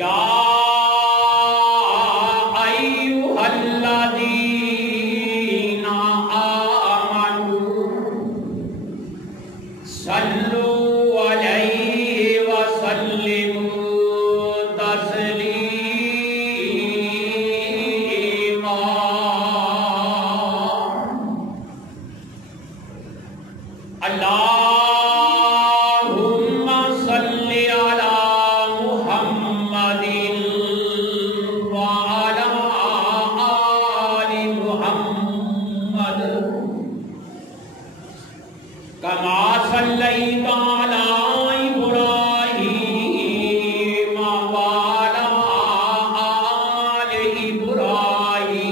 یا یا ایھا الذین آمنوا صلوا علیہ وسلموا تسلیما اللہم صل علی محمد وعلی آل محمد کما صلیت علی ابراہیم وعلی آل ابراہیم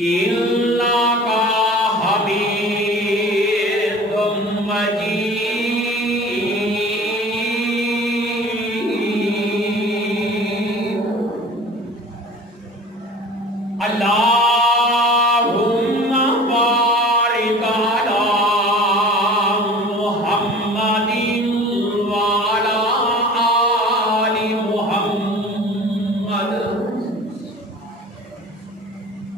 انک حمید مجید اللہم بارک علی محمد وعلی آل محمد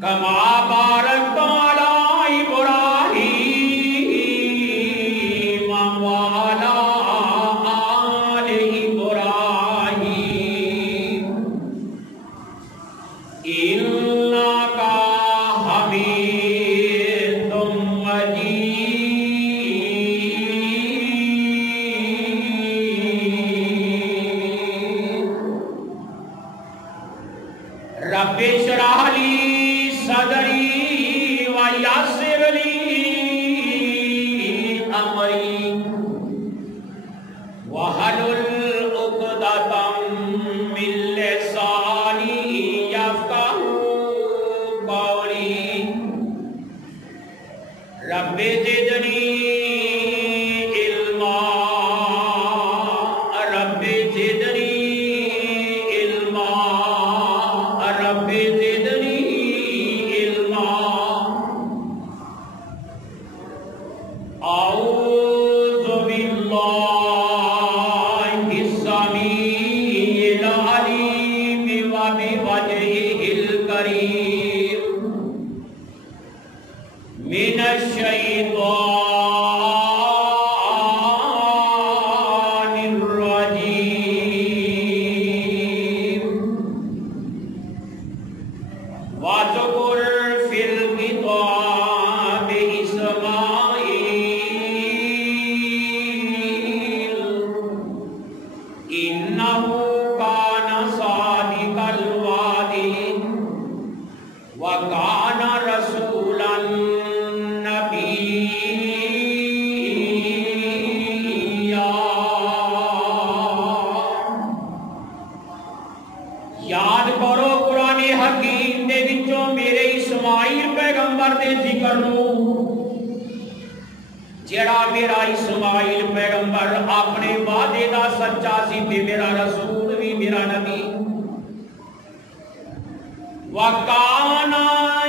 کما بارکت علی ابراہیم وعلی آل ابراہیم انک حمید مجید رب اشرح لی صدری ویسر لی امری واحلل عقدۃ من لسانی یفقہوا قولی رب زدنی علما رب زدنی علما رب زدنی علما اعوذ باللہ السمیع العلیم وبوجہہ الکریم من الشیطان الرجیم واذکر فی الکتاب اسماعیل انہ کان صادق الوعد وکان رسولا نبیا یاد کرو قرآن حکیم دے وچوں میرے اسماعیل پیغمبر دے ذکر نو جڑا میرا اسماعیل پیغمبر اپنے وعدے دا سچا سی تے میرا رسول بھی میرا نبی وَكَانَ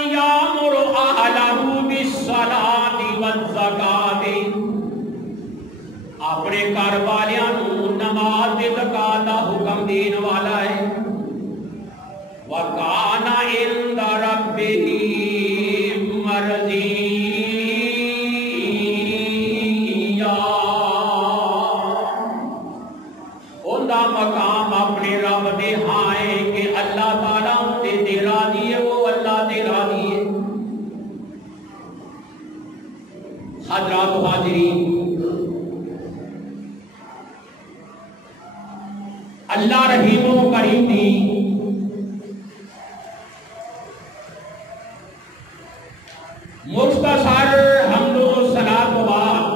يَأْمُرُ أَهْلَهُ بِالصَّلَاةِ وَالزَّكَاةِ اپنے گھر والیاں نو نماز تے زکات دا حکم دین والا ہے وَكَانَ عِندَ رَبِّهِ مَرْضِيًّا اوندا مقام اپنے رب دے ہاں ہے کہ اللہ تعالیٰ تے راضی ہے وہ اللہ تے راضی ہے حضرات حاضرین اللہ رحیم و کریم دی مختصر حمد و صلاۃ و بعد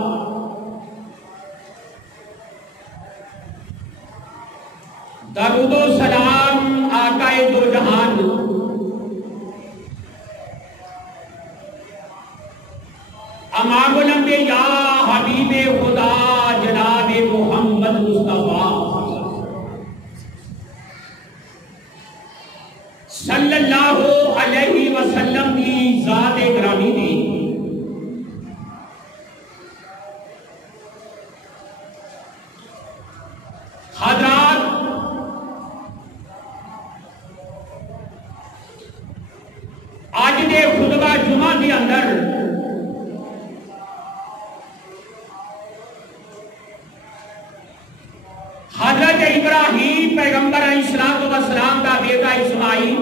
درود و سلام آقا دو جہان امام الانبیاء حبیب خدا جناب محمد مصطفیٰ صلی اللہ علیہ وسلم کی ذات گرامی دی حضرت ابراہیم پیغمبر علیہ السلام کا بیٹا اسماعیل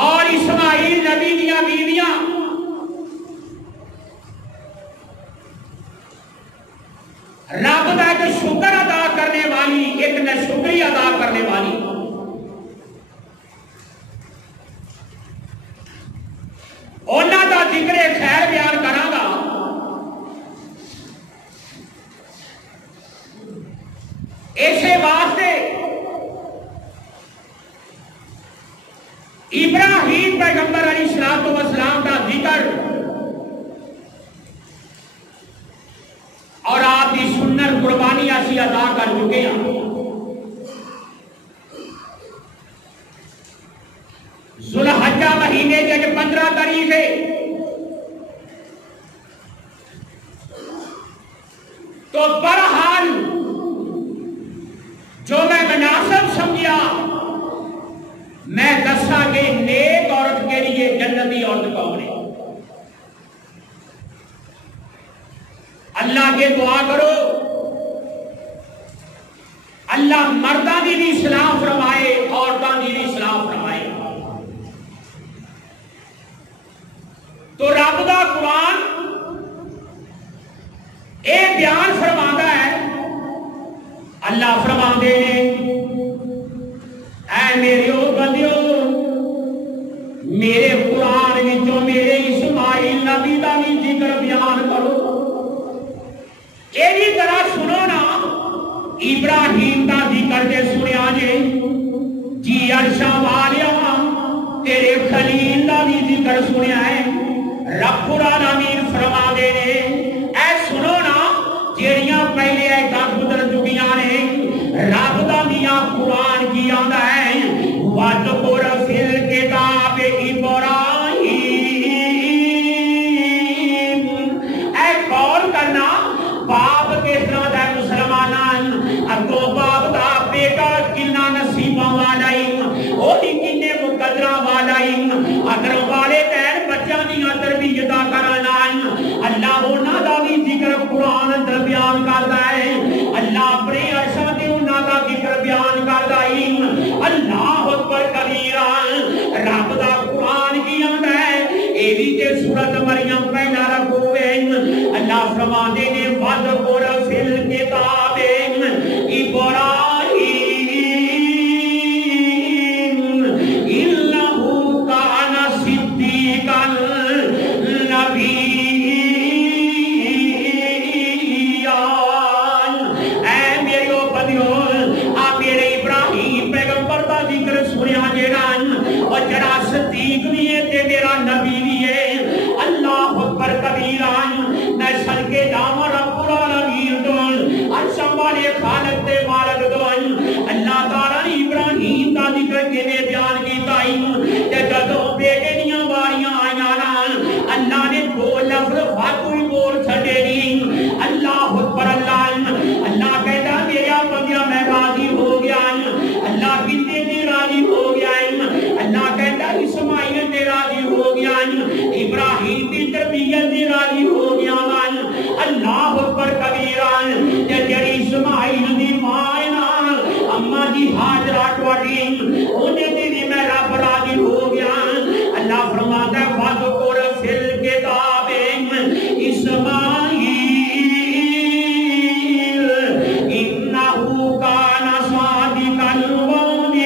اور اسماعیل نبی دیا بیویاں رب کا ایک شکر ادا کرنے والی، ایک ناشکری ادا کرنے والی، انہاں دا ذکر خیر بیان کراں گا۔ ایسے واسطے ابراہیم پیغمبر علیہ السلام کا ذکر اور آپ کی سنت قربانی اسی ادا کر چکے ہیں۔ ذوالحجہ مہینے کے 15 تاریخ ہے تو بہرحال جو میں مناسب سمجھا میں دسا کہ نیک عورت کے لیے جنتی عورت کون ہے۔ اللہ کے دعا کرو اللہ مرداں دی بھی اصلاح فرمائے، عورتاں دی بھی اصلاح فرمائے۔ تو رب دا قرآن اے بیان فرماتا ہے، اللہ فرماندے نے اے میرے بندیو میرے قرآن وچوں میرے اسماعیل نبی دا بھی ذکر بیان کرو۔ ایدی طرح سنو نا ابراہیم دا ذکر دے سنیا جے جی عرشاں والیا تیرے خلیل دا بھی ذکر سنیا ہے۔ رب العالمین فرما دے نے اے سنو نا جیڑیاں پہلے ایتاں گزر چکیاں نے رب دا میاں قرآن کی آندا ہے وَذْكُرْ فِي الْكِتَابِ إِبْرَاهِيمَ۔ اے غور کرنا باپ کس طرح دا مسلمانان اگو باپ دا بیٹا کنا نصیباں والا ہی وہی کنے مقدرہ والا ہی اگر والدین بچوں دی تربیت کرانا اللہ انہاں دا بھی ذکر قرآن اندر بیان کردا ہے۔ اللہ اپنے عرشاں تے انہاں دا ذکر بیان کردا ہے۔ اللہ اکبر کبیرہ رب دا قرآن کی آندا ہے اے بھی تے سورۃ مریم پہلا رکھو ہے۔ اللہ فرماندے نے وَذْكُرْ فِي الْكِتَابِ إِبْرَاهِيمَ إِنَّهُ كَانَ صِدِّيقًا نَبِيًّا۔ اے میرے بندیو آپ میرے ابراہیم پیغمبر دا ذکر سنیا جیڑا اور جڑا صدیق بھی ہے تے میرا نبی بھی ہے۔ اللہ اکبر کبیرہ میں صدقے جاواں رب العالمین تو عرشاں والے خالق تے مالک تو اللہ تعالیٰ نے ابراہیم دا ذکر کیویں بیان کیتا ہے تے جدوں بیٹے دیاں واریاں آئیاں نا اللہ نے دو لفظ فاتو ہی بول چھڈے نہیں۔ اللہ اکبر اللہ کہتا میرا بندہ میں راضی ہو گیا اللہ کتنے تے راضی ہو گیا اللہ کہتا اسماعیل تے راضی ہو گیا ابراہیم دی تربیت تے راضی ہو گیا اللہ اکبر کبیرہ جڑی اسماعیل دی ماں نا اما جی ہاجرہ ٹوٹی انہیں تے بھی میں رب راضی ہو گیا۔ اللہ فرماتا ہے وَذْكُرْ فِي الْكِتَابِ إِسْمَاعِيلَ إِنَّهُ كَانَ صَادِقَ الْوَعْدِ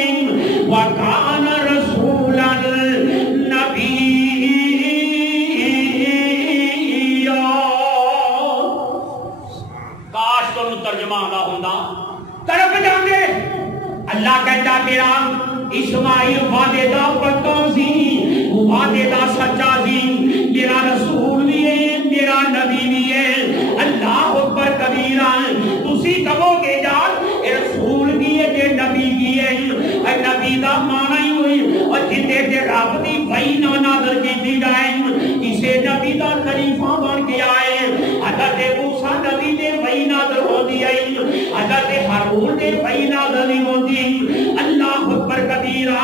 وَكَانَ رَسُولًا نَبِيًّا۔ کاش تو ترجمہ آگا ہوندا طرف جاندے اللہ کہتا میرا اسماعیل وعدے دا پکا سی وعدے دا سچا سی میرا رسول بھی ہے میرا نبی بھی ہے۔ اللہ اکبر کبیرہ تسی کہو گے یار رسول کی ہے تے نبی کی ہے نبی دا معنی ہی ہوئی اور جتے تے رب دی وحی نازل کیتی جائے اسے نبی دا خلیفہ بن کے آئے۔ حضرت موسیٰ نبی دے وحی نازل ہوندی ہے حضرت ہارون دے وحی نازل ہوندی۔ اللہ اکبر کبیرہ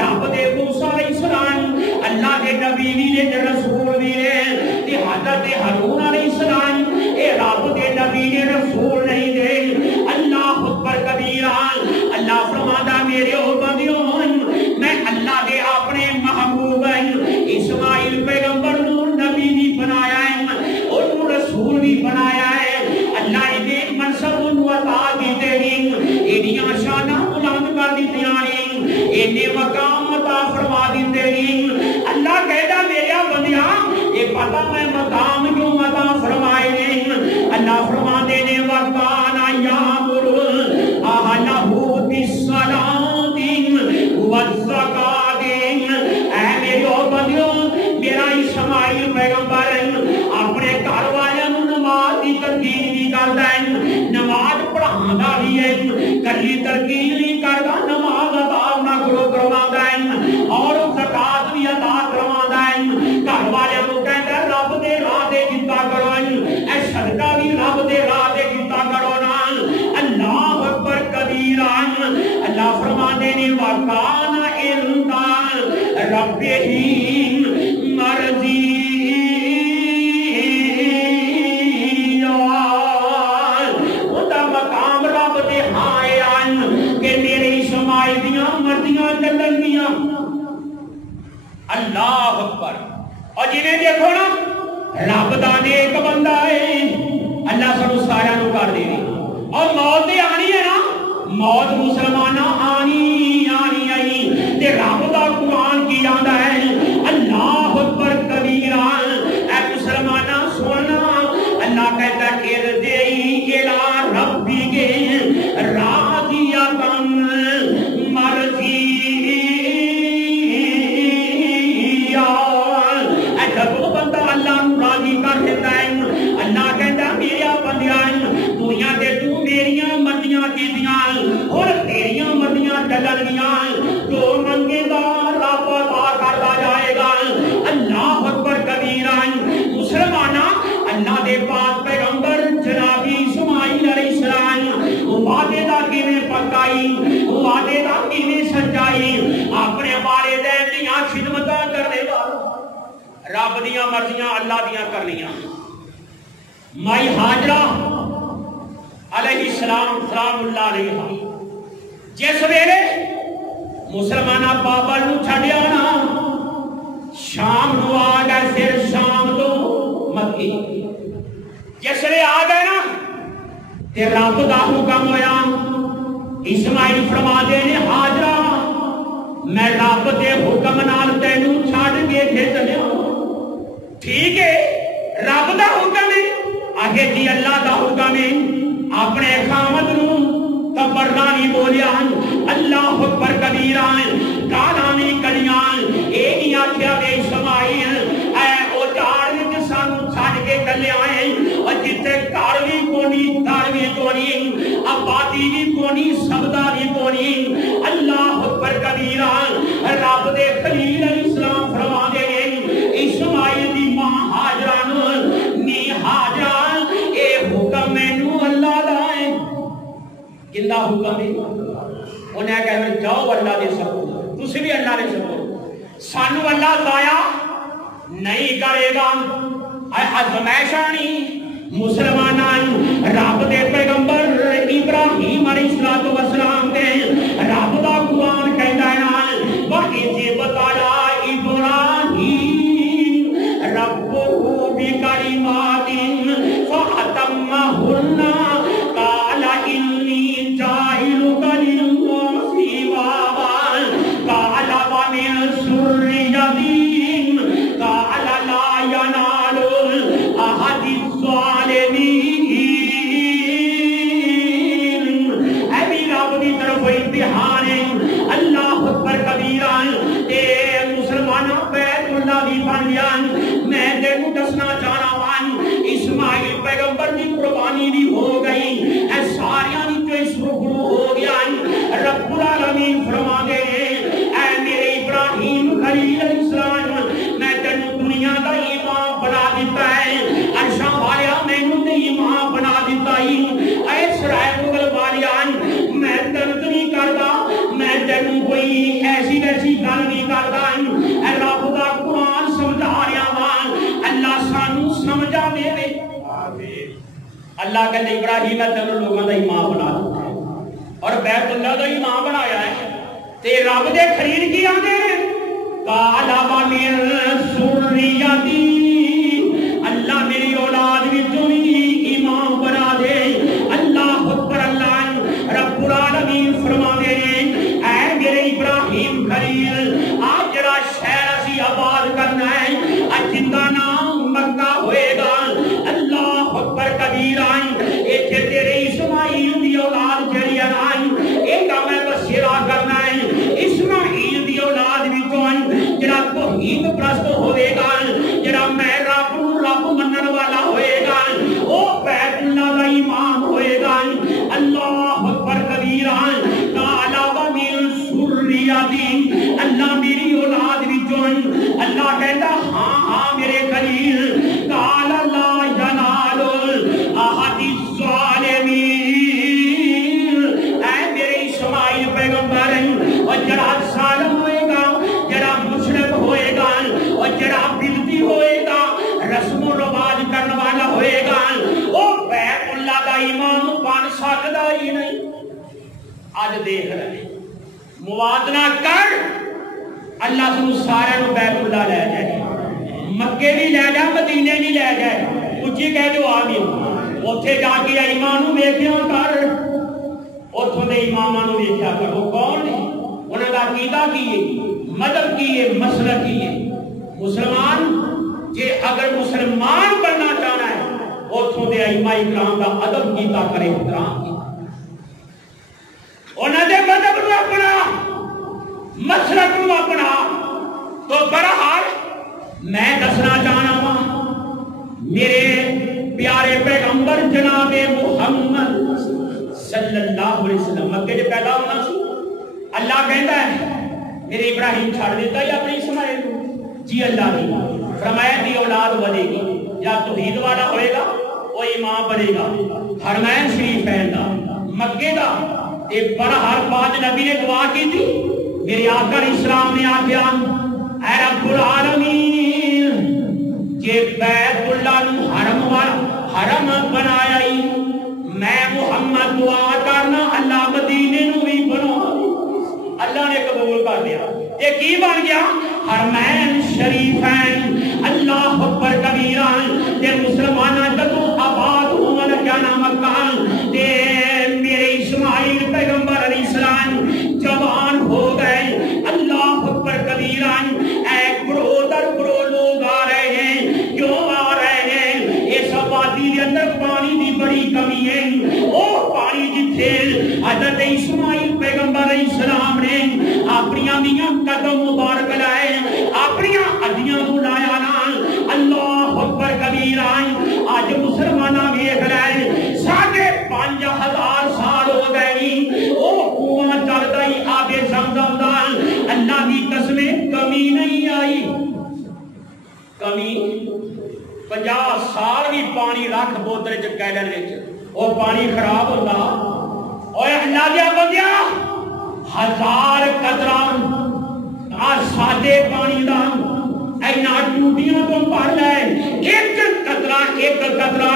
رب دے موسیٰ علیہ السلام اللہ دے نبی بھی نے رسول بھی نے تے حضرت حضرت ہارون علیہ السلام اے رب دے نبی نے رسول نہیں دے اللہ اکبر کبیرہ اللہ فرماتا میرے او بندیوں میں اللہ دے اپنے محبوب اسماعیل پیغمبر نو نبی بھی بنایا ہے اور رسول بھی بنایا ہے اللہ نے منصب نو عطا کیتے ہیں ایڈیاں شاناں بلند کر دتیاں ہیں اینے مقام عطا فرما دیتے ہیں اللہ کہتا میرے بندیاں یہ پتہ میں مقام کیوں عطا فرمائے ہیں اللہ فرماتے نے وَقَانَ يَأْمُرُ أَهْلَهُ بِالصَّلَاةِ وَالزَّكَاةِ اے میرے بندیوں میرا اسماعیل پیغمبر اپنے گھر والوں نماز کی ترغیب بھی کرتا ہے نماز پڑھانا بھی ہے کلی ترغیب نہیں کرتا نماز ادا نہ کرواتا ہے اور زکات بھی ادا کرواتا ہے گھر والوں کو کہتا ہے رب دے راہ تے دتا کرو اے صدقہ بھی رب دے راہ تے دتا کرو نا اللہ اکبر کبیرہ اللہ فرماتے نے وَقَانَ عِندَ رَبِّهِ مَرْضِيًّا اوندا مقام رب دے ہائے آن کہ میرے اسماعیل دیاں مرضیاں چلن گیاں اللہ اکبر اور جنہیں دیکھو نا رب دا نیک بندہ ہے اللہ سانو سارا نو کر دے اور موت تے آنی ہے نا موت مسلمانہ آنی آئی تے رب دا قرآن کی آندا ہے اللہ اکبر کبیرہ اے مسلمانہ سننا اللہ کہتا ہے ارجعی الی ربک راضیۃ مرضیہ اے جب بندہ اللہ نو راضی کر دیتا ہے اللہ کہتا میرا بندیاں دنیا تے تو میریاں مرضیاں کیتیاں اور تیریاں مرضیاں چلن گیاں جو منگے گا رب عطا کرتا جائے گا اللہ اکبر کبیرہ مسلمانہ اللہ دے پاک پیغمبر جناب اسماعیل علیہ السلام وعدے دا کیویں پکائی وعدے دا کیویں سچائی اپنے والدین دیاں خدمتاں کرنے والا رب دیاں مرضیاں اللہ دیاں کرنیاں مائی ہاجرہ علیہ السلام سلام اللہ علیہ جس ویلے مسلمانہ بابل نو چھڈیا نا شام نو آ گئے پھر شام تو مکی جس ویلے آ گئے نا تے رب دا حکم ہویا اسماعیل فرما دے نے ہاجرہ میں رب دے حکم نال تینوں چھڈ کے بھیجیا ٹھیک ہے رب دا حکم ہے آگے جی اللہ دا حکم ہے اپنے خامد نو تبرانی بولیا اللہ اکبر کبیرہ گالانی کلیاں ایک ہی آکھیا بے اسماعیل اے او جار وچ سانو چھڈ کے کلے آئے اور جتھے گھر بھی کونی دار بھی کونی آبادی بھی کونی سبدا بھی کونی اللہ اکبر کبیرہ رب دے خلیل علیہ السلام فرما دے اسماعیل دی ماں ہاجرہ نی ہاجرہ اے حکم مینوں اللہ دا ہے کیندا حکم ہے انہیں کہا جاؤ اللہ دے سپرد تسی بھی اللہ دے سپرد سانو اللہ ضائع نہیں کرے گا اے ازمائشانی مسلمانان رب دے پیغمبر ابراہیم علیہ السلام دے رب دا قرآن کہندا ہے وَإِذْ ابْتَلَىٰ إِبْرَاهِيمَ رَبُّهُ بِكَلِمَاتٍ فَأَتَمَّهُنَّ قَالَ إِنِّي جَاعِلُكَ لِلنَّاسِ إِمَامًا قَالَ وَمِن ذُرِّيَّتِي قَالَ لَا يَنَالُ أَحَدِ الظَّالِمِينَ اے میرا رب دی اللہ کہتے ابراہیم ہے تینوں لوگوں کا امام بنا دیتا ہے اور بیت اللہ کا امام بنایا ہے تے رب دے خلیل کی آندے قال من ذریتی اللہ میری اولاد وچوں بھی امام بنا دے اللہ اکبر اللہ رب العالمین فرما دے اے میرے ابراہیم خلیل آج جڑا شہر اسی آباد کرنا ہے اج جندا نام مکہ ہوئے گا اللہ اکبر کبیر ایتھے تیرے اسماعیل دی اولاد جڑی آئی اے کا میں بسیرا کرنا ہے اسماعیل دی اولاد وچوں جڑا توحید پرست ہوے گا جڑا میں رب منن والا ہوئے گا او بیت اللہ دا امام ہوئے گا اللہ اکبر کبیرہ قال ومن ذریتی اللہ میری اولاد وچوں اللہ کہتا ہاں ہاں میرے خلیل قال لا ینال احد الظالمین اے میرے اسماعیل پیغمبر اور جڑا ظالم ہوئے گا جڑا مشرک ہوئے گا اور جڑا بدعتی ہوئے گا رسم و رواج کرنے والا ہوئے گا وہ بیت اللہ دا امام بن سکتا ہی نہیں آج دیکھ رہے موازنہ کر اللہ سنو سارے نو بیت اللہ لے جائے مکے بھی لے جائے مدینے بھی لے جائے اچھی کہہ جو آمین اتھے جا کے ایمانو ویکھیا کر اتھوں دے امامانو ویکھیا کر وہ کون ہے انہوں کا عقیدہ کیے مذہب کیے مسلک کیے مسلمان جے اگر مسلمان بننا چاہنا ہے اتھوں دے ائمہ اکرام کا ادب کیتا کرے احترام کیتا انہوں دے مذہب نو اپنا مسلک نو اپنا تو برحال میں دسنا چاہنا ہوں میرے پیارے پیغمبر جناب محمد صلی اللہ علیہ وسلم مکے جو پیدا ہونا سی اللہ کہتا ہے میرے ابراہیم چھاڑ دیتا ہے اپنی اسماعیل جی اللہ نے فرمایا دی اولاد بنے گی یا توحید والا ہوئے گا وہ امام بنے گا حرمین شریف پہنتا مکے دا ایک بڑا ہر پانچ نبی نے دعا کی تھی میرے آقا اسلام نے آگیا اے رب العالمین جے بیت اللہ نو حرم بنایا ہی میں محمد دعا کرنا اللہ مدینے نو بھی بنا اللہ نے قبول کر دیا یہ کی بن گیا حرمین شریفین اللہ اکبر کبیران تے مسلمانہ جدو آباد ہونا کیا نام مکان تے میرے اسماعیل پیغمبر علیہ السلام جوان ہو گئے اللہ اکبر کبیران ایک برو در برو لوگ آ رہے ہیں کیوں آ رہے ہیں اس آبادی کے اندر پانی دی بڑی کمی ہے وہ پانی جتھے حضرت اسماعیل پیغمبر علیہ السلام نے اپنی میاں قدم مبارک لائے اپنی ہڈیاں کو لایا نا اللہ اکبر کبیران آج مسلمانہ ویکھ لائے 5,500 سال ہو گئے او کنواں چلدا ہی آب زمزم دا اللہ دی قسم کمی نہیں آئی کمی 50 سال بھی پانی رکھ بوتل چ کیلن وچ او پانی خراب ہوندا اوے اللہ دے بندیا 1000 قطرہ سادے پانی دا اینا ٹوٹیاں تو پڑ لے ایک قطرہ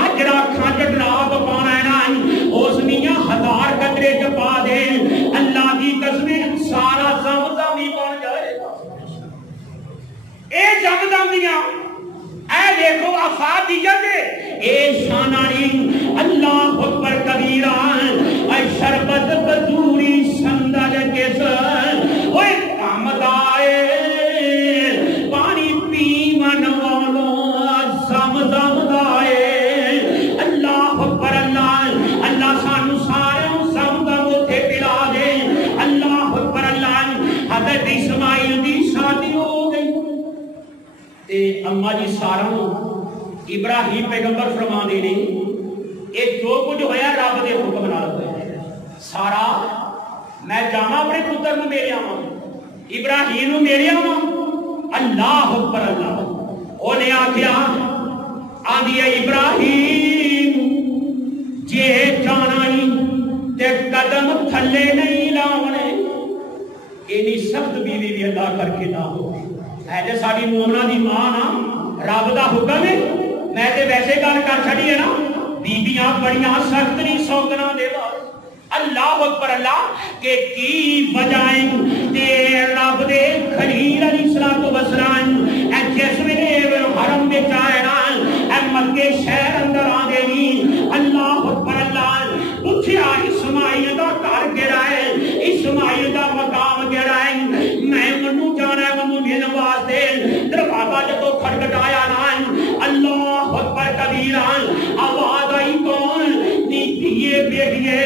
آجرا کھانچ ڈراب پانا ہے نا اس میاں 1000 قطرے چ پا دے اللہ دی قسم سارا زمزم ہی بن جائے گا اے زمزم دیاں اے دیکھو افادیت اے شانانی اللہ اکبر کبیران اے شربت بدوری سندر کے سر اوے کامت آئے پانی پیمن والوں زمزم دائے اللہ اکبر اللہ سانو سارے زمزم اٹھے پلا دے اللہ اکبر اللہ حضرت اسماعیل دی شادی ہو گئی تے اماں جی سارا ابراہیم پیغمبر فرما دے نے اے جو کچھ ہویا رب دے حکم نال ہویا سارا میں جانا اپنے پتر نو میرے آواں ابراہیم نو میرے آواں اللہ اکبر اللہ اونے آکھیا آندی اے ابراہیم جے جانا ہی تے قدم تھلے نہیں لاونے اینی سخت بیوی بھی اللہ کر کے نہ ہو اے جے ساڈی مومنہ دی ماں نا رب دا حکم ہے میں تے ویسے گل کر چھڑی ہے نا بیبیاں بڑیاں سخت نہیں سوکنا دے بس اللہ اکبر اللہ کہ کی وجائیں تے رب دے خلیل علیہ السلام اے جس ویلے حرم وچ آئے نا اے مکے شہر اندر آ گئی اللہ اکبر اللہ پوچھیا اسماعیل دا گھر کیڑا ہے اسماعیل دا مقام کیڑا ہے میں منو جانا ہے منو ملن واسطے دروازہ جدوں کھٹکھٹایا نا اللہ اکبر کبیرہ آواز آئی کون نیتیے بیٹھیے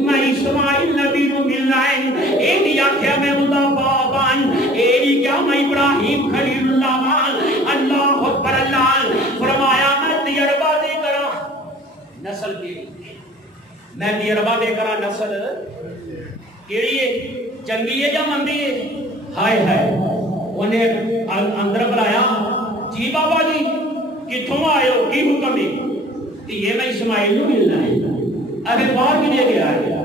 میں اسماعیل نبی نو ملنا ہے اے نہیں آکھیا میں اوندا باپ ہاں اے نہیں کیا میں ابراہیم خلیل اللہ ہاں اللہ اکبر اللہ فرمایا میں تجربہ دے کرا نسل کیڑی میں تجربہ دے کرا نسل کیڑی ہے چنگی ہے یا مندی ہے ہائے ہائے انہیں اندر بلایا جی بابا جی کتھوں آئے ہو کی حکم دی یہ میں اسماعیل نو ملنا ہے ارے باہر کی لے گیا ہے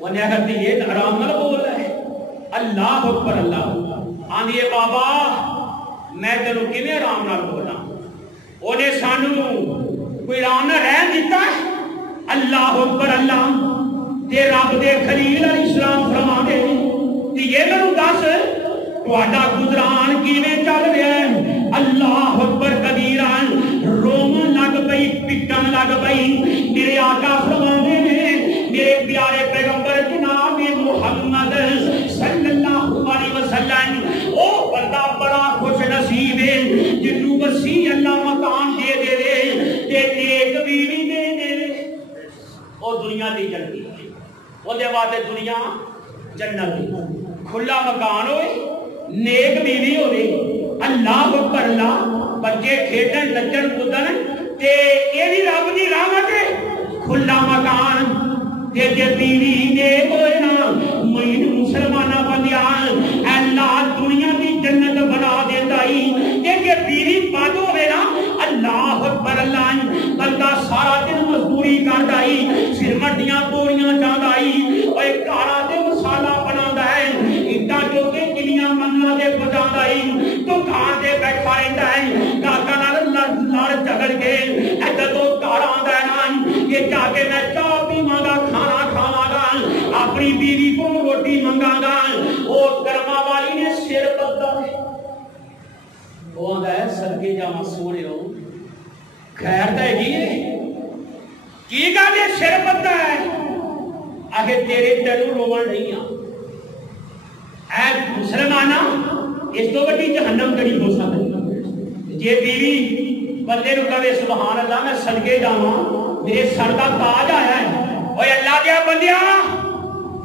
انہیں اگر یہ حرام نہ بول رہا ہے اللہ اکبر اللہ آندھئے بابا میں تینوں کیویں حرام نہ بولا انہیں سانو کوئی حرام نہ رہ دیتا ہے اللہ اکبر اللہ تے رب دے خلیل علیہ السلام فرما دے تے یہ میرے دس تہاڈا گزران کیویں چل رہا ہے اللہ اکبر کبیرہ رومن لگ پئی پٹن لگ پئی میرے آقا فرماندے نے میرے پیارے پیغمبر جناب محمد صلی اللہ علیہ وسلم او بندہ بڑا خوش نصیب ہے جنوں وسیع اللہ مکان دے دے تے نیک بیوی دے دے او دنیا دی جنتی او دے واسطے دنیا جنت کھلا مکان ہوئے نیک بیوی ہوئے اللہ اکبر اللہ بچے کھیڈن نچن کودن تے اے وی رب دی رحمت ہے کھلا مکان تے جے بیوی نیک ہوئے نا مین مسلماناں بندیاں اللہ دنیا دی جنت بنا دیندا اے تے جے بیوی بد ہوے نا اللہ اکبر اللہ بندہ سارا دن مزدوری کردا اے سر مٹیاں پوریاں چاہندا اے اوے کارا تے مسالہ بناوندا ہے اٹا جو کے کلیاں مننا دے بجاندا اے تو گھر دے بیٹھا رہندا ہے کاکا نال لڑ جھگڑ کے ایڈا تو گھر آندا ہے نا کہ جا کے میں چاہ پیواں گا کھانا کھاواں گا اپنی بیوی کو روٹی منگاں گا او کرما والی نے سر بددا ہے وہ آندا ہے صدقے جاواں سونےو خیر تے جی کی گل ہے سر بددا ہے آگے تیرے تینوں روون نہیں آ اے مسلمانہ اس تو بڑی جہنم کڑی ہو سکتی جے بیوی بندے نو کہے سبحان اللہ میں صدقے جاواں میرے سر دا تاج آیا ہے اوے اللہ دے بندیاں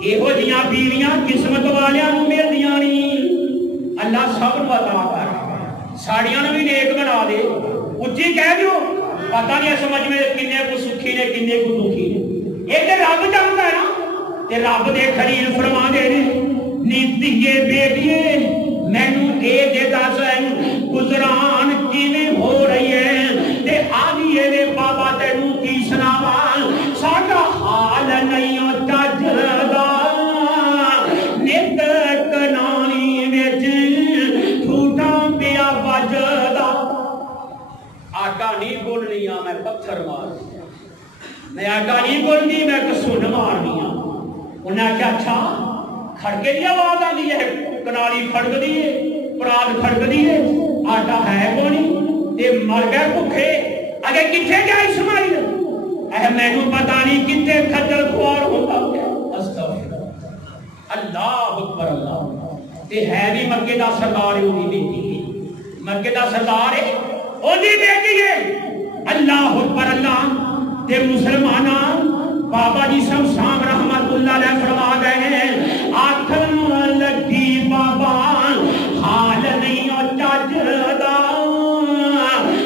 ایہو جیاں بیویاں قسمت والیاں نو ملدیاں نہیں اللہ سب نو عطا کر ساڑیاں نو بھی نیک بنا دے اچھی کہہ دیو پتہ نہیں سمجھ میں کنے کو سکھی نے کنے کو دکھی نے یہ تے رب جاندا ہے نا تے رب دے خلیل فرما دے نے نیتیے بیٹیے مینوں اے دے دس گزران کیویں ہو رہی ہے تے آدھی اے بابا تینوں کی سناواں ساڈا حال نہیں چجدا نت کنانی وچ ٹھوٹاں پیا وجدا آٹا نہیں گولنی میں پتھر مار میں آٹا نہیں گولنی میں کسن مارنی انہیں کیا اچھا کھڑکے دی آواز آندی ہے کنالی کھڑک دی ہے پرال کھڑک دی ہے آٹا ہے کونی تے مر گئے بھوکے اگے کتھے گیا اسماعیل اے مینوں پتہ نہیں کتھے کھجل خوار ہوتا استغفر اللہ اکبر اللہ تے ہے بھی مکے دا سردار ہے اونی بیٹی مکے دا سردار ہے اونی بیٹی ہے اللہ اکبر اللہ تے مسلماناں بابا جی سب شام رحمت اللہ علیہ فرما گئے ہیں آکھن لگی بابا حال نہیں او چجدا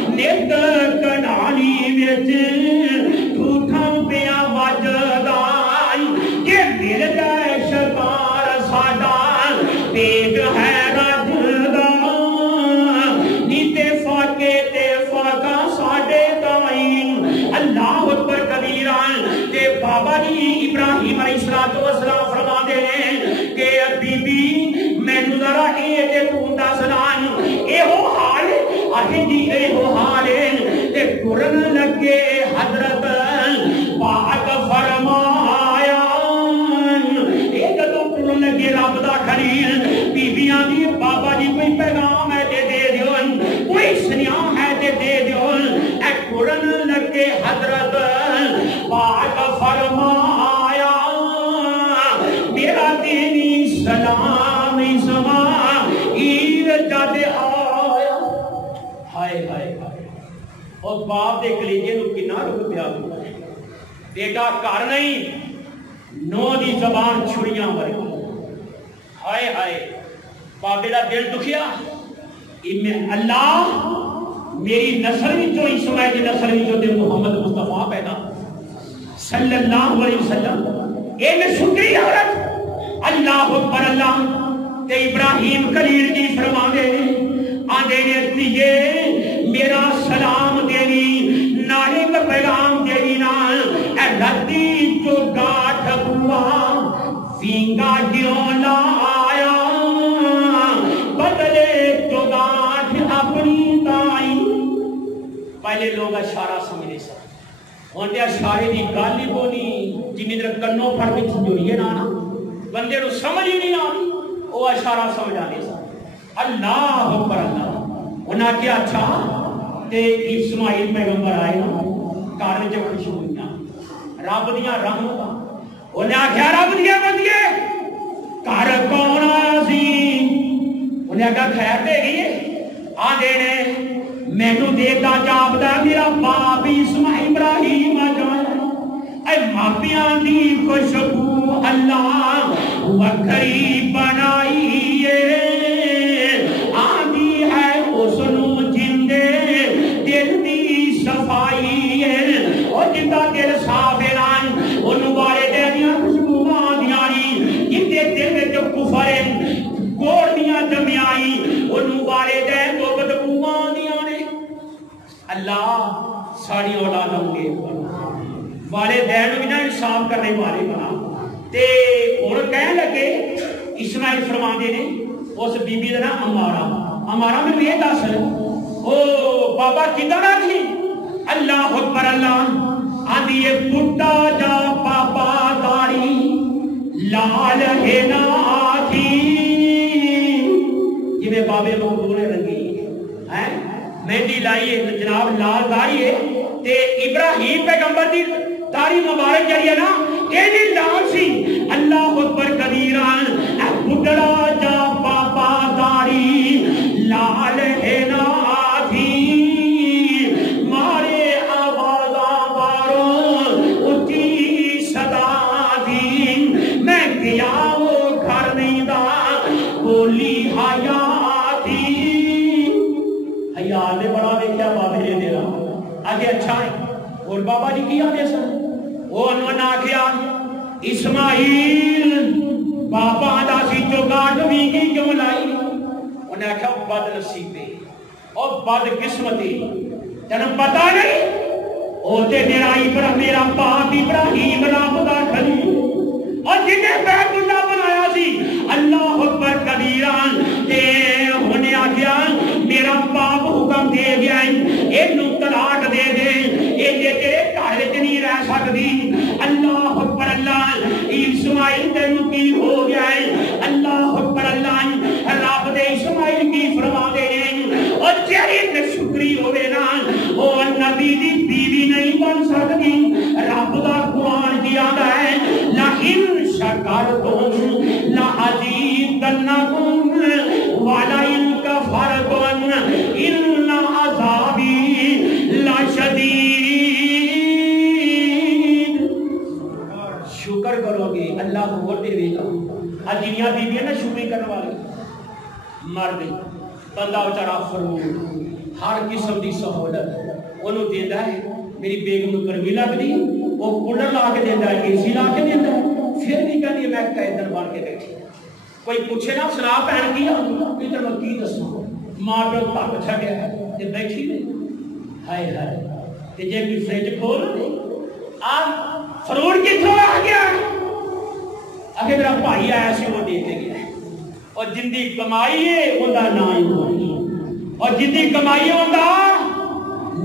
نت کنالی وچ ٹھوٹاں پیا وجدا کہ مل جائے شکار ساڈا پیٹ ہے رجدا نیتے فاقے تے فاقا ساڈے تائیں اللہ اکبر کبیرہ تے بابا جی ابراہیم علیہ السلام فرما دے کہ بی بی مینوں ذرا اے تے تو دس نا اے ہو حال آکھے جی اے ہو حال تے ٹرن لگے حضرت پاک فرمایا ایک تو ٹرن لگے رب دا خلیل بیبیاں دی بابا جی کوئی پیغام ہے تے دے دیو کوئی سنیا ہے تے دے دیو اے ٹرن لگے حضرت پاک فرمایا میرا دینی سلام اسماعیل جد آیا ہائے ہائے ہائے اور باپ دے کلیجے نو کنا رک پیا بیٹا گھر نہیں نو دی زبان چھڑیاں ورگی ہائے ہائے بابے دا دل دکھیا اللہ میری نسل وچوں اسماعیل دی نسل وچوں تے محمد مصطفیٰ پیدا صلی اللہ علیہ وسلم اے میں شکری عورت اللہ اکبر اللہ تے ابراہیم خلیل جی فرما دے آدھے نے تیجے میرا سلام دیوی نائب پیغام دیوی نال اے ردی جو گاٹھ بوا فینگا جیوں لایا بدلے جو گاٹھ اپنی تائی پہلے لوگ اشارہ سمجھے سا ہوندے اشارے دی گالی بونی جنہی در کنوں پھڑ کے چھجوریے نانا بندے رو سمجھ ہی نہیں آنی وہ اشارہ سمجھ آنے سا اللہ اکبر اللہ انہاں کیا اچھا تے اسماعیل پیغمبر آئے نا کارنے جو خوش ہوئیاں رب دیاں رحمتاں انہاں کیا رب دیاں بندیے کار کون آیا سی انہاں کیا خیر دے گئی آدھے نے میں نو دیتا جابدہ میرا باپ اسماعیل ابراہیم آجایا اے ماپیاں دی خوشبو اللہ وکھری بنائیے آدھی ہے اس نو جندے دل دی صفائی اور جندہ دل صافران انہوں بارے دے دیا خوشبو آدھیاری جندے دل میں جو کفر گوڑ دیا جمعائی انہوں بارے دے تو بدبو آدھیاری اللہ ساری اولاد ہوں گے والدین بھی نہ انصاف کرنے والے بنا تے اور کہنے لگے اسماعیل فرماندے نے اس بی بی دا نام امارا میں یہ دس او بابا کدھر نہ تھی اللہ اکبر اللہ آدھی یہ بڈا جا پاپا داری لال ہے نا تھی جنہیں بابے موضوع نے رنگی ہے مہندی لائیے جناب لال داری ہے تے ابراہیم پیغمبر دی داری مبارک جڑی ہے نا اے دی لال سی اللہ اکبر کبیران اے بڈڑا جا پاپا داری لال ہے نا تھی مارے آوازاں باروں اچھی صدا تھی میں گیا وہ گھر نہیں دا بولی حیاتی حیات نے بڑا دیکھا بابے نے دیرا آگے اچھا ہے اور بابا جی کیا دے سن وہ انہوں نے کیا اسماعیل بابا دا سی جو گاٹ وینگی کیوں لائی انہیں کہا بد نصیبی اور بد قسمتی تنہوں پتا نہیں اوتے میرا باپ ابراہیم رب دا خلیل اور جنہیں بیت اللہ بنایا سی اللہ اکبر کبیران تے انہیں آگیا میرا باپ حکم دے گیا اینو طلاق دے دے یہ تیرے گھر وچ نہیں رہ سکتی اللہ اکبر اللہ اسماعیل تینوں کی ہو گیا ہے اللہ اکبر اللہ رب دے اسماعیل کی فرما دے اور تیری نشکری ہوئے نا وہ نبی دی بیوی نہیں بن سکتی رب دا قرآن کی آدھا ہے لَإِن شَكَرْتُمْ لَأَزِيدَنَّكُمْ وَلَئِن كَفَرْتُمْ إِنَّ عَذَابِي لَشَدِيدٌ شکر کرو گے اللہ کو دے دے گا اجنیاں بیوی ہے نا شکری کرنے والے مر گئی بندہ بچارا فروغ ہر قسم دی سہولت انہوں دیندہ ہے میری بیگم گرمی لگ دی وہ کولر لا کے دیندہ ہے اے سی لا کے دیندہ ہے پھر بھی کہہ دیا میں قیدر بن کے بیٹھی کوئی پوچھے نا سنا پہن کیا ادھر میں کی دسوں ماں پہ تک چھڑیا ہے کہ بیٹھی نہیں ہائے ہائے کہ جے کوئی فریج کھول نہیں آپ فروٹ کتوں آ گیا اگر میرا بھائی آیا سی وہ دے کے گیا اور جندی کمائی ہے وہ دا نہ ہی ہوئی اور جندی کمائی ہے وہ دا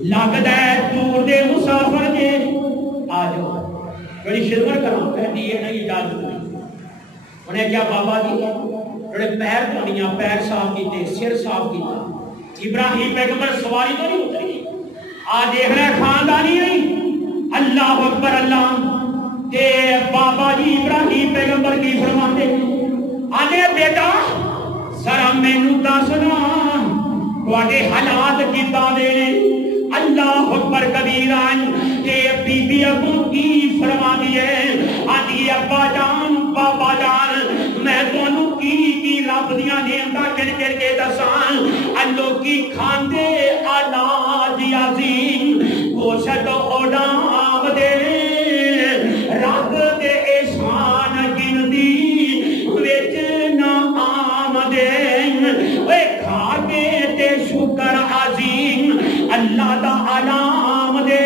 لگتا ہے دور دے مسافر جے آ جاؤ بڑی خدمت کرا کہتی ہے نہیں اجازت نہیں انہیں کیا بابا جی بڑے پیر دھوڑیاں پیر صاف کیتے سر صاف کیتا ابراہیم پیغمبر سواری تو نہیں اتری آ دیکھ رہے خاندانی نہیں اللہ اکبر اللہ تے بابا جی ابراہیم پیغمبر کی فرماتے آنے بیٹا ذرا مینوں دسنا تواڈے حالات کیداں دے اللہ اکبر کبیران تے بی بی ابو کی فرما دیے آدھی ابا جان بابا جان میں تانوں کی رب دیاں نعمتاں گن گن کے دساں اللہ کی کھاندے اناج عظیم گوشت اڈام دے رب دے احسان گندی وچ نہ آمدے اے کھا کے تے شکر عظیم اللہ دا انعام دے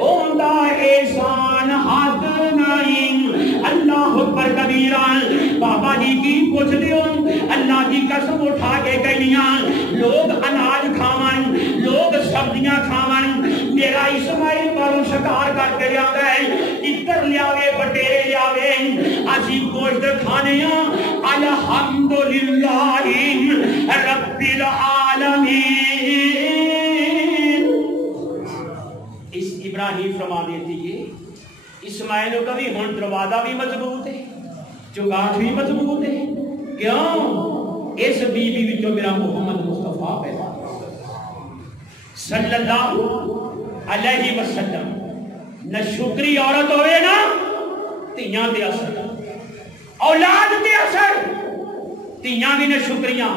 اون دا احسان حد نہیں اللہ اکبر کبیران بابا جی کی پوچھ دیو اللہ کی قسم اٹھا کے کہنیاں لوگ اناج کھاون لوگ سبزیاں کھاون میرا اسماعیل مارو شکار کر کے لیا گئے اتر لیاوے بٹیرے لیاوے اسی گوشت کھانے الحمدللہ رب العالمین اس ابراہیم فرما دیتی ہے اسماعیل کا بھی ہن دروازہ بھی مضبوط ہے چگاٹ بھی مضبوط ہے کیوں اس بی بی وچوں میرا محمد مصطفیٰ پیدا صلی اللہ علیہ وسلم نہ شکری عورت ہوئے نا تیاں دے اثر اولاد دے اثر تیاں بھی نہ شکریاں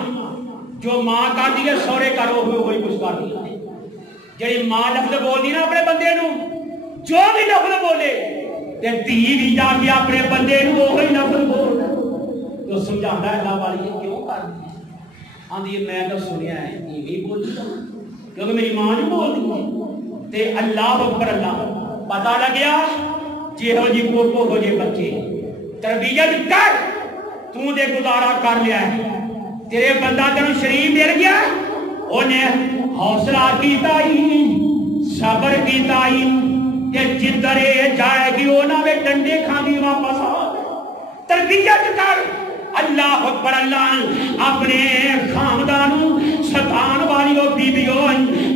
جو ماں کر دی ہے سورے کرو ہوئی کچھ کر دی جڑی ماں لفظ بول دی نا اپنے بندے نو جو بھی لفظ بولے تے تی بھی جا کے اپنے بندے نو وہی لفظ بول تو سمجھاتا ہے اللہ والی کیوں کر دی آندھی میں تو سنیا ہے یہ بھی بول دی کیونکہ میری ماں جو بول دی تے اللہ اکبر اللہ پتہ لگیا جی ہو جی کو ہو جی بچے تربیت کر تو دے گزارا کر لیا ہے تیرے بندہ تینوں شریف مل گیا انہیں حوصلہ کیتا ہی صبر کیتا ہی کہ جدرے جائے گی اونا میں ڈنڈے کھانی واپس آ تربیت کر اللہ اکبر اللہ اپنے خاندانوں ستان والیوں بیبیوں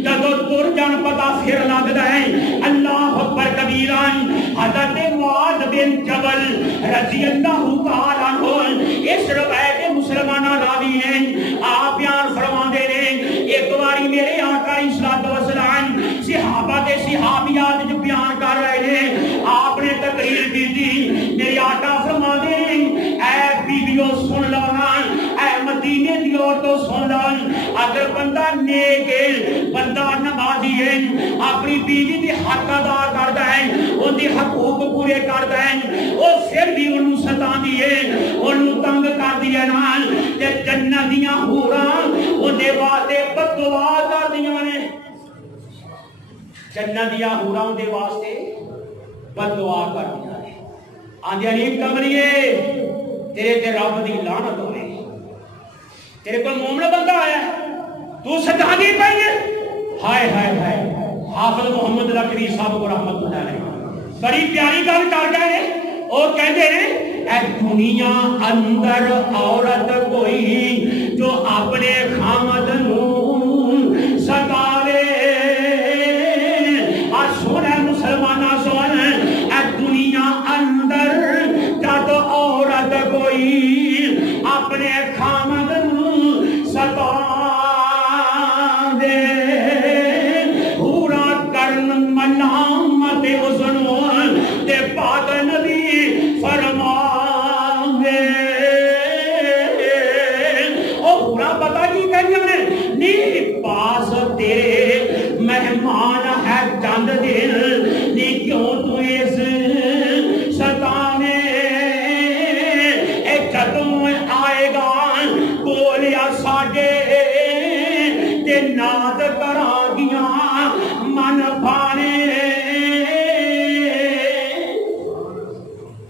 جدو تر جان پتا پھر لگ دائیں اللہ اکبر کبیران حضرت معاذ بن جبل رضی اللہ تعالیٰ عنہ اس روایت مسلمانہ راوی ہیں آپ بیان فرما دے رہے ایک باری میرے آقا علیہ السلام صحابہ کے صحابیات جو بیان کر رہے ہیں آپ نے تقریر کی تھی میرے آقا فرما دے اے بیبیوں سن لو اے مدینے دی عورتوں سن لو اگر بندہ نیک ہے بندہ نمازی ہے اپنی بیوی دی حق ادا کرتا ہے ان دی حقوق پورے کرتا ہے وہ پھر بھی انہوں ستاندی ہے انہوں تنگ کر دیا نال کہ جنت دیاں حوراں ان دے واسطے بددعا کر دیا نے جنت دیاں حوراں ان دے واسطے بددعا کر دیا نے آندیا نہیں کمریے تیرے تے رب دی لعنت ہوئے تیرے کوئی مومن بندہ آیا ہے تو ستا دی پائیے ہائے ہائے ہائے حافظ محمد لکھوی صاحب کو رحمت اللہ علیہ بڑی پیاری گل کر گئے اور کہتے ہیں اے دنیا اندر عورت کوئی جو اپنے خامد نو ستاوے اور سنے مسلمانہ سن اے دنیا اندر جب عورت کوئی اپنے خامد نو ستاوے پورا کرن ملامت حسنون دے پاک نبی فرماوے او پورا پتا کی کہنی نے نی پاس تیرے مہمان ہے چند دن نی کیوں تو اس ستانے اے جدوں آئے گا بولیا ساڑے تے ناد کرا گیا من پانے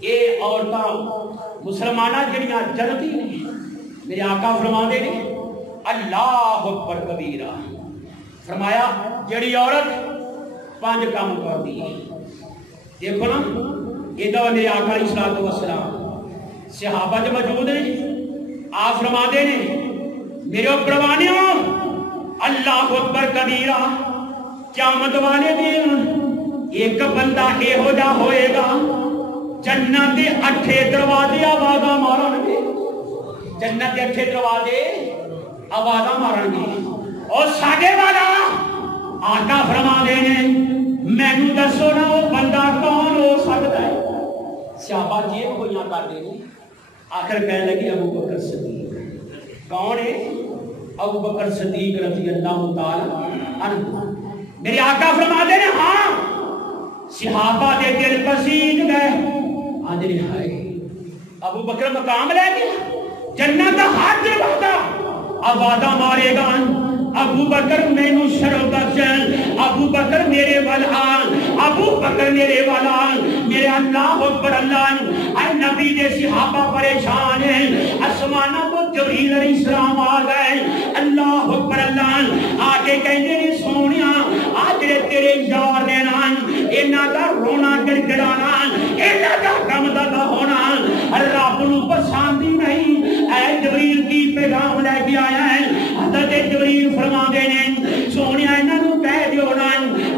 یہ عورتاں مسلمانہ جڑیاں جنتی نہیں میرے آقا فرما دے نے اللہ اکبر کبیرہ فرمایا جڑی عورت 5 کام کرتی ہے. دیکھو نا ادھر میرے آقا علیہ الصلوۃ والسلام صحابہ جو موجود ہیں آپ فرما دے نے میرے پروانیوں اللہ اکبر کبیرہ قیامت والے دن ایک بندہ اے ہو جا ہوئے گا جنت دے 8 دروازے آوازاں مارن گے. جنت دے 8 دروازے آوازاں مارن گے اور ساڈے والا آقا فرما دے نے مینوں دسو نا وہ بندہ کون ہو سکتا ہے. صحابہ جی کوئیاں کر دے نے آخر کہنے لگے ابو بکر صدیق. کون ہے؟ ابو بکر صدیق رضی اللہ تعالی عنہ. میرے آقا فرما دے نے ہاں. صحابہ دے دل پسیج گئے آدھے ہائے ابو بکر مقام لے گیا جنت کا ہر دروازہ آوازاں مارے گا. ابو بکر مینوں شرف بخش ابو بکر میرے والا ابو بکر میرے والا میرے اللہ اکبر اللہ اے نبی دے صحابہ پریشان ہیں. آسمانوں کو جبریل علیہ السلام آ گئے. اللہ اکبر اللہ آگے کہندے نے سونیا آج تیرے یار نے نام انہاں دا رونا گڑگڑانا انہاں دا غم دا ہونا رب نوں پسند ہی نہیں. اے جبریل کی پیغام لے کے آیا ہے. حضرت جبریل فرما دے نے سونیا انہاں نوں کہہ دیو نا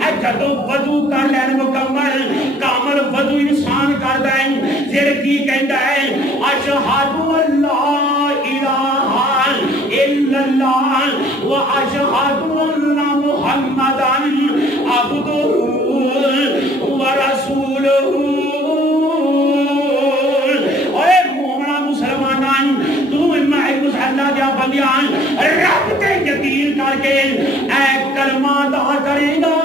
اے جدوں وضو کر لین مکمل کامل وضو انسان کردا ہے پھر کی کہندا ہے اشہد اللہ الہ الا اللہ و اشہد ان محمدا عبدہ و رسولہ. اے مومنا مسلمانان تو اللہ دیا بندیاں رب تے یقین کر کے اے کلمہ ادا کرے گا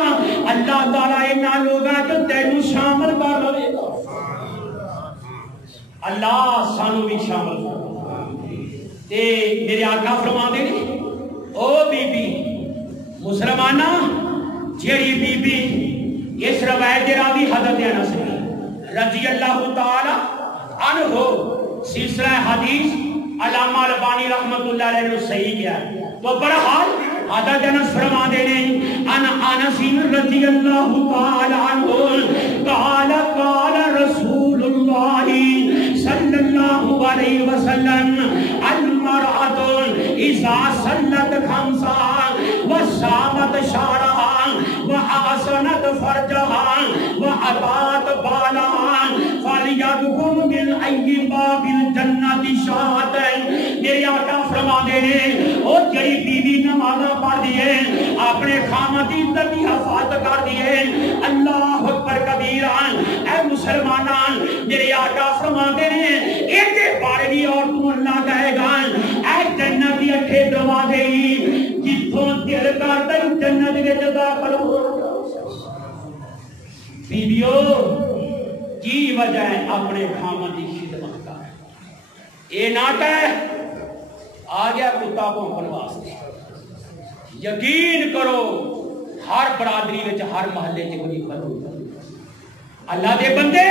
اللہ تعالیٰ انہاں لوگاں جو تینوں شامل کر لے گا. اللہ سانو بھی شامل کر تے میرے آقا فرما دے او بی بی مسلمانہ جیڑی بی بی اس روایت راوی حضرت انس رضی اللہ تعالی عنہ سلسلہ حدیث علامہ البانی رحمت اللہ علیہ نے صحیح کیا. تو بہرحال حضرت انس فرما دے نے ان انس رضی اللہ تعالی عنہ قال قال رسول اللہ صلی اللہ علیہ وسلم المرأة اذا صلت خمسا وصامت شهرها واحسنت فرجها واطاعت بالها فليدخل من اي باب الجنة شاءت. میرے آقا فرما دے نے او جڑی بیوی نمازاں پڑھ دیے اپنے خامد کی عزت کی حفاظت کر دیے اللہ اکبر کبیرہ. اے مسلمانان میرے آقا فرما دے نے ایتے بارے بھی اور تو اللہ کہے گا اے جنت دی 8 دروازے جتھوں دل کردا جنت وچ داخل ہو. بیویو کی وجہ ہے اپنے خامد کی خدمت کا. اے نہ کہ آ گیا کتا بھونکن واسطے. یقین کرو ہر برادری وچ ہر محلے چ کوئی بنو اللہ دے بندے.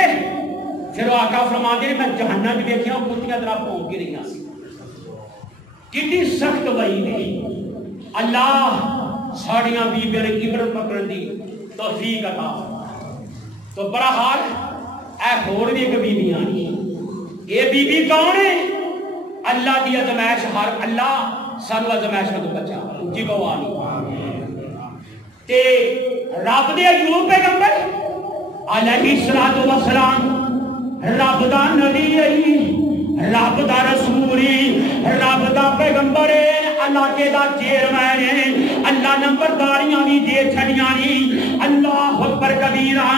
پھر آقا فرما دے میں جہنم وچ ویکھیا کتیاں طرح بھونک کے رہیاں سی. کتنی سخت وعید ہے. اللہ ساڑیاں بیبیاں نے عبرت پکڑن دی توفیق عطا. تو بہرحال اے ہور بھی ایک بیبیاں یہ بیبی کون ہے؟ اللہ دی ازمائش ہر اللہ سانو ازمائش تو بچا جی گوانی تے رب دے ایوب پیغمبر علیہ الصلوۃ والسلام رب دا نبی ہے رب دا رسول ہے رب دا پیغمبر ہے علاقے دا چیئرمین ہے. اللہ نمبرداریاں بھی دے چھڑیاں نہیں. اللہ اکبر کبیرہ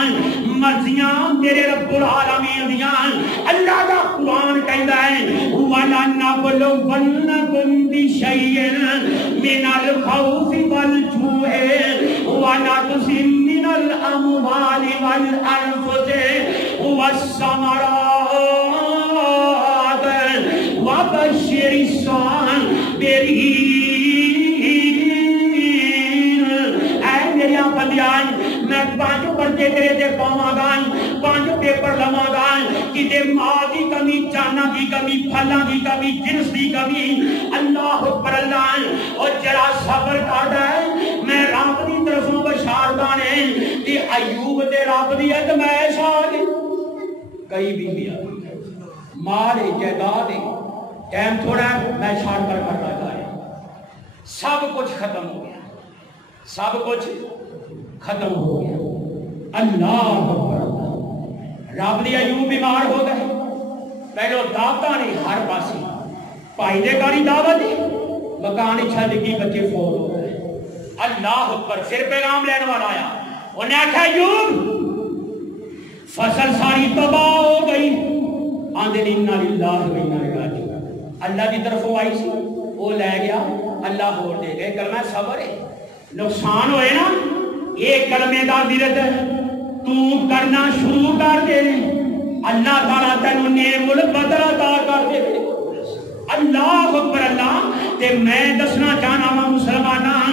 مرضیاں میرے رب العالمین دیاں. اللہ دا قرآن کہندا ہے وَلَنَبْلُوَنَّكُمْ بِشَيْءٍ مِنَ الْخَوْفِ وَالْجُوعِ وَنَقْصٍ مِنَ الْأَمْوَالِ وَالْأَنفُسِ وَالثَّمَرَاتِ وَبَشِّرِ الصَّابِرِينَ. اے میرے بندیاں میں 5 پرچے تیرے دے پاواں گا 5 پیپر لواں گا کتے ماں دی کمی جانا دی کمی پھلاں دی کمی جنس دی کمی اللہ اکبر اللہ اور جڑا صبر کردا ہے میں رب دی طرفوں بشارتاں نے کہ ایوب تے رب دی ازمائش آ گئی. کئی بیویاں مال جائیداد ٹائم تھوڑا ہے میں چھاڑ کر کرتا جا رہا ہوں. سب کچھ ختم ہو گیا, سب کچھ ختم ہو گیا. اللہ رب دی ایوب بیمار ہو گئے. پہلو دعوتاں نے ہر پاسی بھائی دے گاڑی دعوت دی مکان چھڈ کے بچے فوت ہو گئے. اللہ اکبر. پھر پیغام لینے والا آیا, انہیں آخیا ایوب فصل ساری تباہ ہو گئی. آندے انا للہ و انا الیہ راجعون. اللہ کی طرف آئی سی وہ لے گیا, اللہ ہور دے گئے. کلمہ صبر ہے. نقصان ہوئے نا ایک کلمے دا ورد تو کرنا شروع کر دے, اللہ تعالیٰ تینوں نعم البدل عطا کر دے. اللہ اکبر. اللہ تے میں دسنا چاہنا وا مسلماناں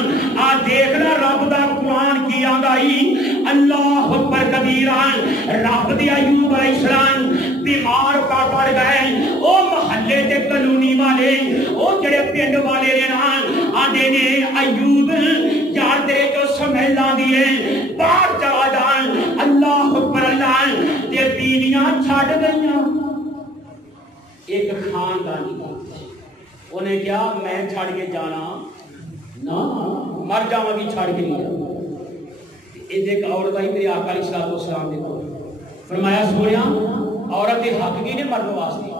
آ دیکھنا رب دا قرآن کی آگاہی. اللہ اکبر کبیرہ. رب دی ایوب علیہ السلام بیمار کا پڑ گئے. او محلے تے کلونی والے او جڑے پنڈ والے نے نا آندے نے ایوب یار تیرے جو سمیل آندی ہے باہر چلا جان. اللہ اکبر. اللہ تے بیویاں چھڈ گئیاں. ایک خاندانی انہیں کیا میں چھڑ کے جانا نہ مر جاواں بھی چھڑ کے نہیں جانا. ایک عورت آئی میرے آقا علیہ الصلوۃ والسلام نے فرمایا سونیا عورت کے حق کی نے مرد واسطے.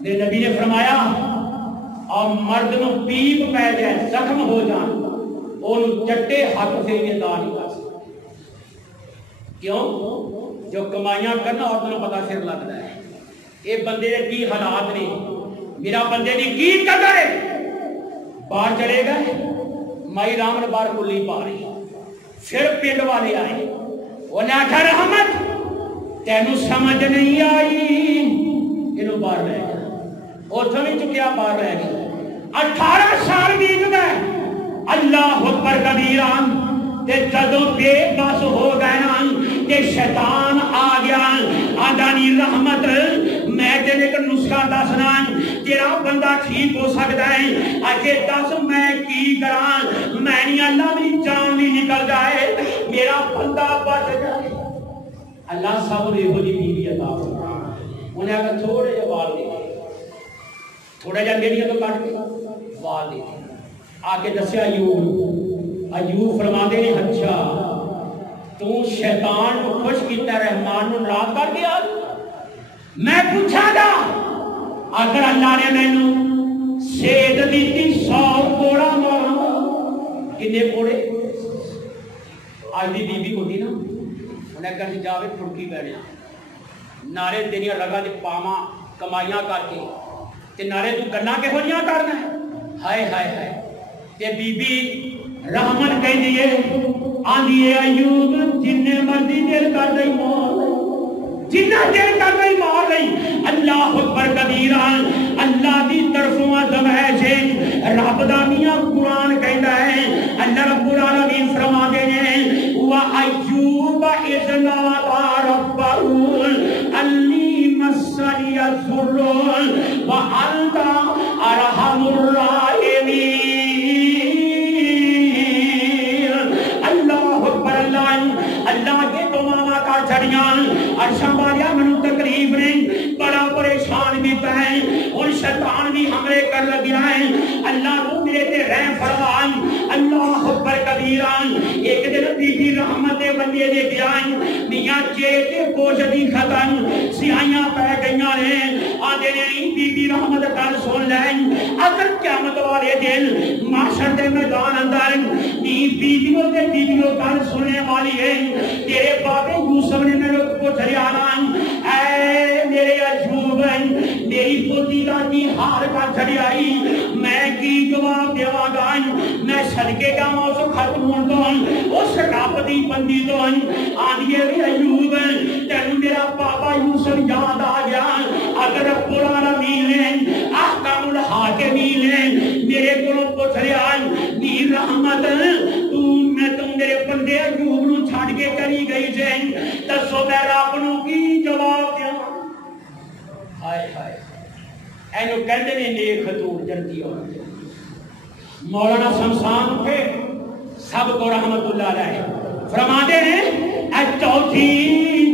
میرے نبی نے فرمایا اور مرد نو پیپ پی جائے زخم ہو جان اونوں چٹے حق سے بھی ادا نہیں کر سکتے. کیوں؟ جو کمائیاں کرنا عورت نو پتہ پھر لگتا ہے یہ بندے کی حالات نے, میرا بندے کی کی قدر ہے. باہر چلے گئے مائی رامن باہر کلی پا رہی. پھر پنڈ والے آئے انہیں آخیا رحمت تینوں سمجھ نہیں آئی انہوں باہر لے گیا. اتوں بھی چکیا باہر لے گیا. 18 سال بیت گئے. اللہ اکبر کبیرہ. جدو بے بس ہو گئے نا کہ شیطان آ گیا آدانی رحمت میں تیرے کو نسخہ دسنا تیرا بندہ ٹھیک ہو سکتا ہے. اجے دس میں کی کراں میں نہیں اللہ میری جان بھی نکل جائے میرا بندہ بچ جائے. اللہ سب نے یہو جی بیوی عطا فرمائے. انہیں اگر تھوڑے جہے وال دے تھوڑا جہا میریاں تو کٹ کے وال دے آ کے دسیا ایوب فرماندے نے اچھا تو شیطان کو خوش کیتا رحمان نو ناراض کر گیا. میں پوچھا گا اگر اللہ نے مینوں سیدھ دیتی 100 کوڑا مارا کنے کوڑے. آج دی بی بی ہوتی نا انہیں کہا جاوے پھڑکی بیٹھیا نارے تیریاں رگا دے پاواں کمائیاں کر کے تے نارے تو گنا کے ہو جیاں کرنا ہے. ہائے ہائے ہائے. تے بی بی رحمت کہہ دیئے آندھیے ایوب جننے مردی دل کر دئی مار جنہ دل کر دئی مار دئی. اللہ اکبر کبیرہ. اللہ دی طرفوں آدم ہے جے رب دا میاں قرآن کہتا ہے. اللہ رب العالمین فرما دے ہیں وَأَيُّوبَ إِذْ نَادَىٰ رَبَّهُ أَنِّي مَسَّنِيَ الضُّرُّ وَأَنْتَ أَرْحَمُ الرَّاحِمِينَ. اللہ کے تو ماما کا چھڑیاں عرشاں والیا منو تکلیف نے بڑا پریشان بھی پہ اور شیطان بھی حملے کر لگیا ہے. اللہ کو میرے تے رحم فرمائیں. اللہ اکبر کبیرہ. ایک دن بی بی رحمت بندے دے گیا میاں چیتے پوشدی ختم سیاہیاں پہ گئیاں نے آدھے نہیں بی بی رحمت کل سن لیں اگر قیامت والے دن معاشر دے میدان اندر بیویوں تے بیویوں کل سننے والی ہے. تیرے بابے یوسف نے میرے کو جھریانا اے میرے ایوب میری پوتی دا کی ہار کا جھریائی میں کی جواب دیواں گا. میں صدقے کا موضوع ختم ہوں تو اس رب دی بندی تو آدھیے بھی ایوب تینوں میرا بابا یوسف یاد آ گیا. اگر رب العالمین نے احکام الحاکمین نے میرے کو پوچھ لیا نی رحمت تم میرے بندے ایوب نو چھڑ کے کری گئی جائیں دسو میں رب نو کی جواب دیا. ہائے ہائے اینو کہندے نے نیک خطور جنتی عورت. مولانا شمشان اٹھے سب کو رحمت اللہ علیہ فرماتے ہیں اے چوتھی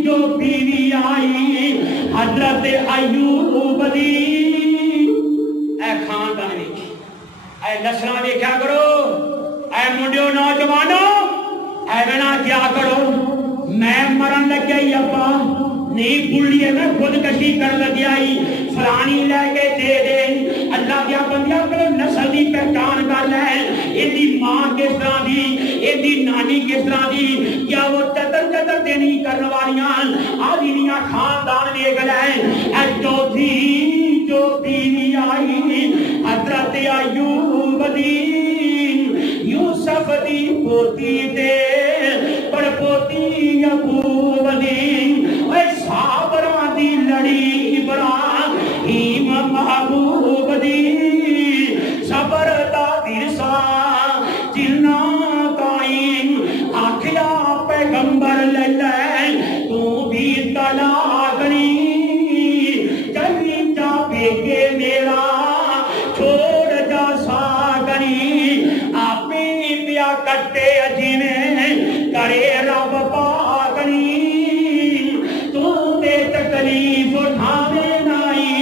جو بیوی آئی حضرت ایوب دی، اے خاندان دیکھی، اے نسلہ دیکھا کرو، اے منڈیو نوجوانوں، اے بنا کیا کرو، میں مرن لگ گئی ابا نہیں بڑھئے میں خودکشی کر لگ آئی فلانی لے کے دے دے، اللہ کیا بندیا کرو نسل دی پہچان کر لے، ایدی ماں کس طرح دی، ایدی نانی کس طرح دی، کیا وہ چتر دینی کرنے والیاں آدھینیاں خاندان دے گلیں، اے چوتھی جو بیوی آئی حضرت ایوب دی، یوسف دی پوتی دے پر پوتی یعقوب دی، اے صابران دی لڑی ابراہیم محبوب دی، صبر دا ورثہ جلنا قائم، آکھیا پیغمبر لے لے تو بھی طلاق نہیں، چلی جا پیکے میرا چھوڑ جا ساگنی، آپی پیا کٹے عجینے کرے رب پاکنی، تو دے تکلیف اٹھانے نائی،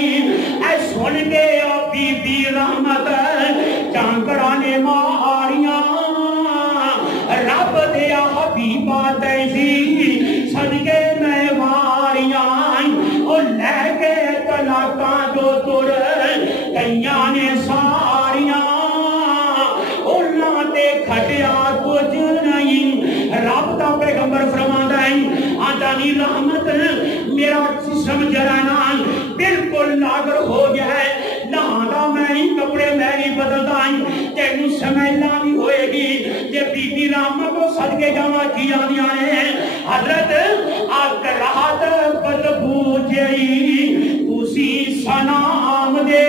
اے سن کے بی بی رحمت چانکڑانے ماریاں، رب دیا حبیبہ تیزی صدقے میں واریاں، اور لے کے طلاقاں جو تر کئیاں نے ساریاں، اور لاتے کھٹیا کچھ نہیں، رب دا پیغمبر فرماتا ہے آدانی رحمت میرا جسم جرانا بالکل لاغر ہو گیا ہے، نہانا میں ہی کپڑے میں ہی بدلتا ہوں، تینو سمیلہ بھی ہوئے گی، یہ بی بی رحمت کو صدقے جمع کیا دیا ہے، حضرت آگ رہت بدبو جئی اسی سنام دے،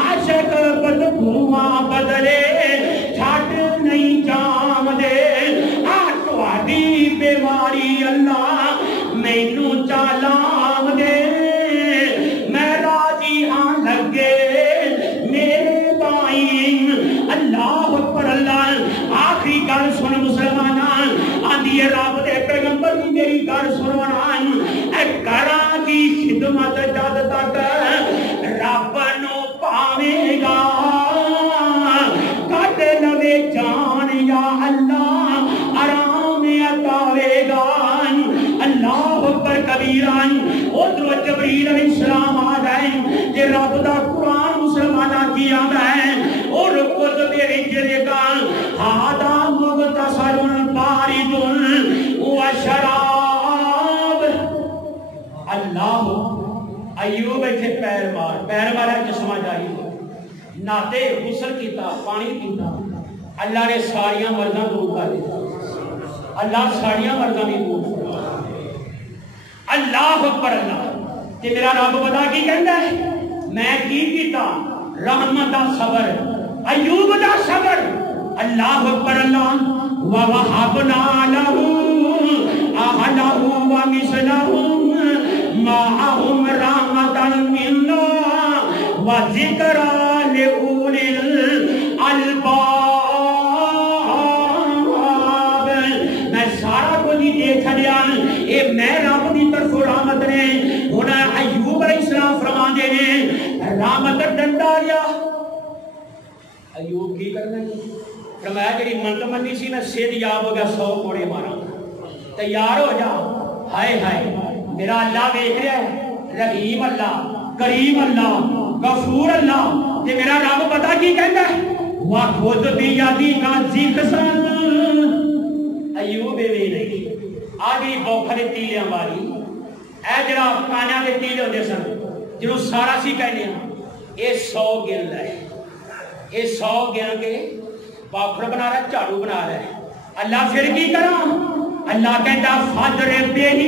عاشق بدبوہ بدلے چھاٹ نہیں جام دے، آٹواری بیماری اللہ مینو چالام دے، میں راجی ہاں لگے میرے بائیں، اللہ اکبر اللہ، آخری گل سن مسلمانان، آندھی رب دے پیغمبر کی میری گل سنوانان، اے کراں کی خدمت جد تک رب نو پاوے گا، کٹ لوے جان یا اللہ آرام عطاوے گا، اللہ اکبر کبیران، ادھر جبریل علیہ السلام آ جائیں، کہ رب دا قرآن مسلمانہ کی آدھا ہے، اور خود میری جلے کا ہادا مغتصر بارد و شراب، اللہ ایوب ایتھے پیر مارا جسمہ جاری ناتے غسل کیتا پانی کیتا، اللہ نے ساریاں مرداں دور کر دیتا، اللہ ساریاں مرداں بھی دور کر دیتا، اللہ اکبر اللہ، کہ میرا رب بتا کی کہندا ہے میں کی کیتا، رحمت دا صبر، ایوب دا صبر، اللہ اکبر اللہ، وَوَحَبْنَا لَهُ أَهْلَهُ وَمِثْلَهُمْ مَعَهُمْ رَحْمَةً مِنَّا وَذِكْرَىٰ لِأُولِي الْأَلْبَابِ، میں سارا کو نہیں دیکھ لیا، اے میں رب دی طرف رحمت نے، ہونا ایوب علیہ السلام فرمان دے نے، رحمت ڈنڈا لیا، ایوب کی کرنا ہے، فرمایا جڑی منتمنی سی میں سید یاب ہو گیا 100 کوڑے مارا، تیار ہو جا، ہائے ہائے میرا اللہ دیکھ رہا ہے، رحیم اللہ، کریم اللہ، غفور اللہ، کہ میرا رب پتا کی کہتا ہے، وَخُذْ بِيَدِكَ ضِغْثًا، ایوب بھی نہیں، آگئی بوکھلے تیلیاں والی، اے جڑا کانیاں دے تیلے ہوتے سن، جنہوں سارا سی کہنے ہیں، اے 100 گن لائے، اے 100 گن کے باکھر بنا رہا ہے، چاڑو بنا رہا ہے، اللہ پھر کی کرا، اللہ کہتا فَضْرِبْ بِهِ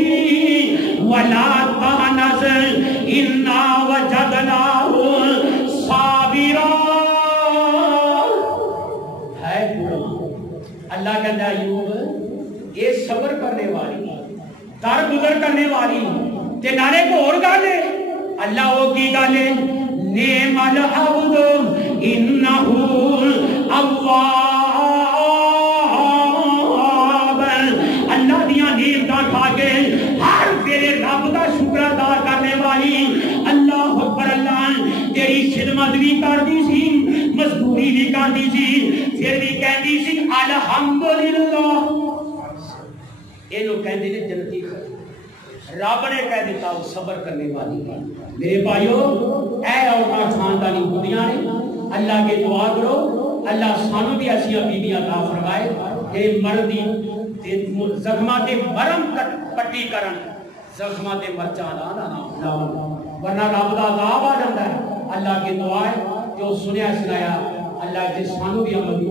وَلَا تَحْنَثْ إِنَّا وَجَدْنَاهُ صَابِرًا، ہے قرآن، اللہ کہتا ایوب یہ صبر کرنے والی، در گزر کرنے والی، تے نارے کو اور گالے، اللہ وہ کی گالے، نِعْمَ الْعَبْدُ إِنَّهُ أَوَّابٌ، خدمت بھی کرتی سی مزدوری بھی کرتی سی پھر بھی کہتی سی الحمدللہ یہ کہتے ہیں جنتی رب نے کہہ دیتا وہ صبر کرنے والی میرے بھائیو اے عورتاں خاندانی ہوندیاں نے اللہ کے دعا کرو اللہ سانو بھی ایسی بیویاں عطا فرمائے کہ مردی زخمات مرم پٹی کرن زخمات مرچاں دا نہ ورنہ رب دا عذاب آ جاتا ہے اللہ کی دعا ہے جو سنیا سنایا اللہ کے سانو بھی عمل